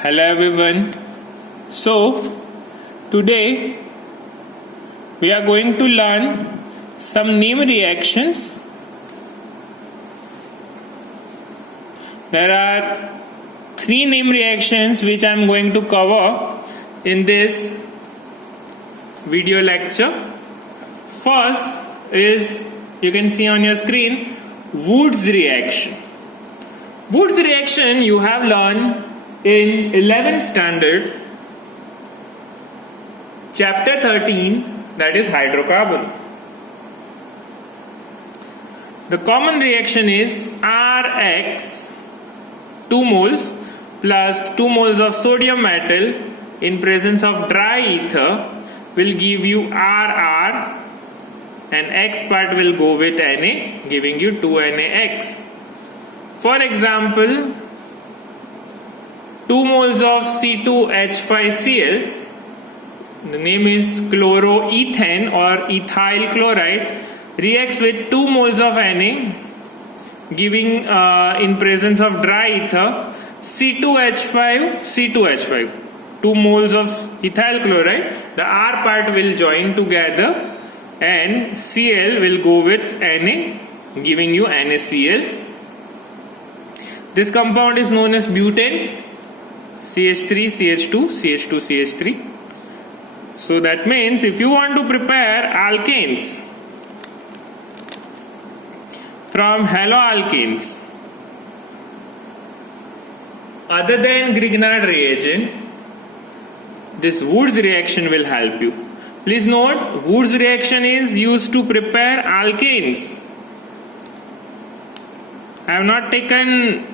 Hello everyone. So today we are going to learn some name reactions. There are 3 name reactions which I am going to cover in this video lecture. First is, you can see on your screen, Wood's reaction. Wood's reaction you have learned in 11th standard, chapter 13, that is hydrocarbon. The common reaction is Rx 2 moles plus 2 moles of sodium metal in presence of dry ether will give you RR, and X part will go with Na, giving you 2NaX. For example, 2 moles of C2H5Cl, the name is chloroethane or ethyl chloride, reacts with 2 moles of Na, giving in presence of dry ether C2H5, 2 moles of ethyl chloride, the R part will join together and Cl will go with Na, giving you NaCl. This compound is known as butane, CH3, CH2, CH2, CH3. So that means if you want to prepare alkanes from haloalkanes other than Grignard reagent, this Wood's reaction will help you. Please note, Wood's reaction is used to prepare alkanes. I have not taken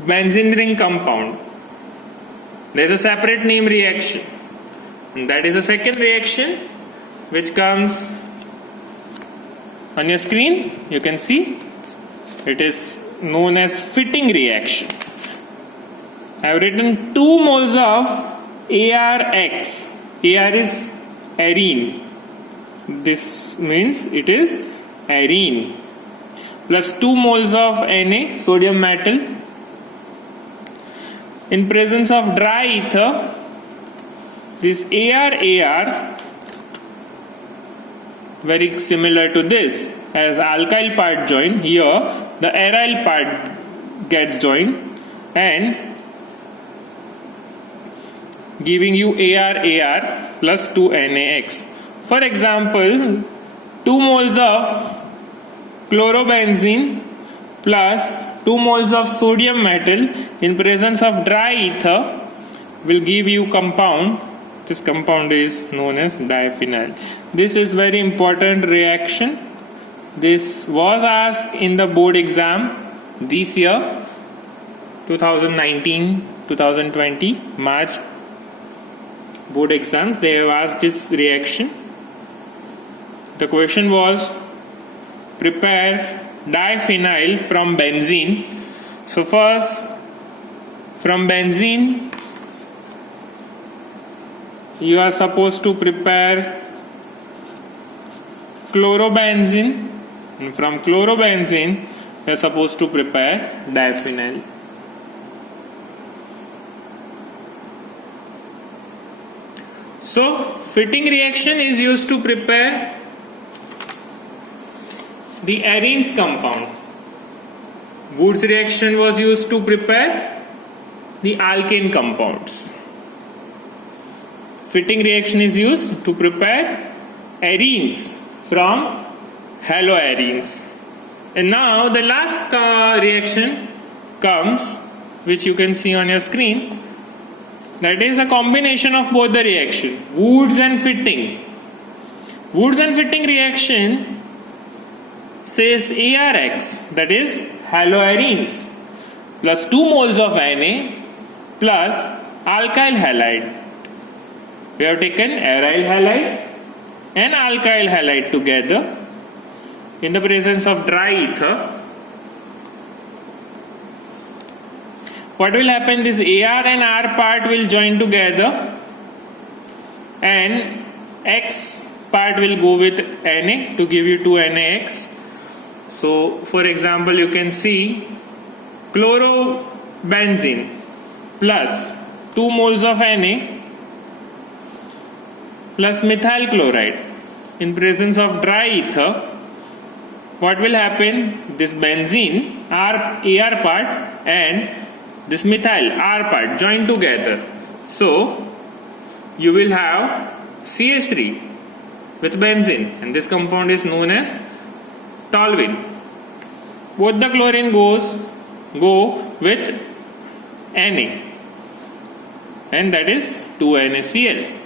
benzene ring compound. There is a separate name reaction, and that is the second reaction which comes on your screen. You can see it is known as fitting reaction. I have written 2 moles of ARX. AR is arene. This means it is arene, plus 2 moles of Na, sodium metal, in presence of dry ether. This AR very similar to this, as alkyl part join, here the aryl part gets joined and giving you AR plus 2NaX. For example, 2 moles of chlorobenzene plus 2 moles of sodium metal in presence of dry ether will give you compound. This compound is known as diphenyl. This is very important reaction. This was asked in the board exam this year, 2019-2020 March board exams. They have asked this reaction. The question was, prepare diphenyl from benzene. So first, from benzene you are supposed to prepare chlorobenzene, and from chlorobenzene you are supposed to prepare diphenyl. So fitting reaction is used to prepare the arenes compound. Wood's reaction was used to prepare the alkane compounds. Fitting reaction is used to prepare arenes from haloarenes. And now the last reaction comes, which you can see on your screen. That is a combination of both the reaction, Wood's and fitting. Wood's and fitting reaction says ARX, that is haloarenes, plus 2 moles of Na plus alkyl halide. We have taken aryl halide and alkyl halide together in the presence of dry ether. What will happen? This AR and R part will join together and X part will go with Na to give you 2NaX. So for example, you can see chlorobenzene plus 2 moles of Na plus methyl chloride in presence of dry ether, what will happen? This benzene Ar part and this methyl R part join together. So you will have CH3 with benzene, and this compound is known as toluene. Both the chlorine go with Na, and that is 2NaCl.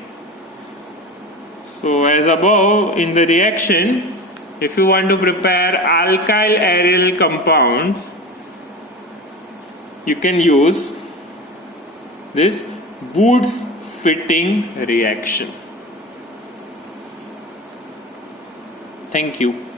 So as above in the reaction, if you want to prepare alkyl aryl compounds, you can use this Booth's fitting reaction. Thank you.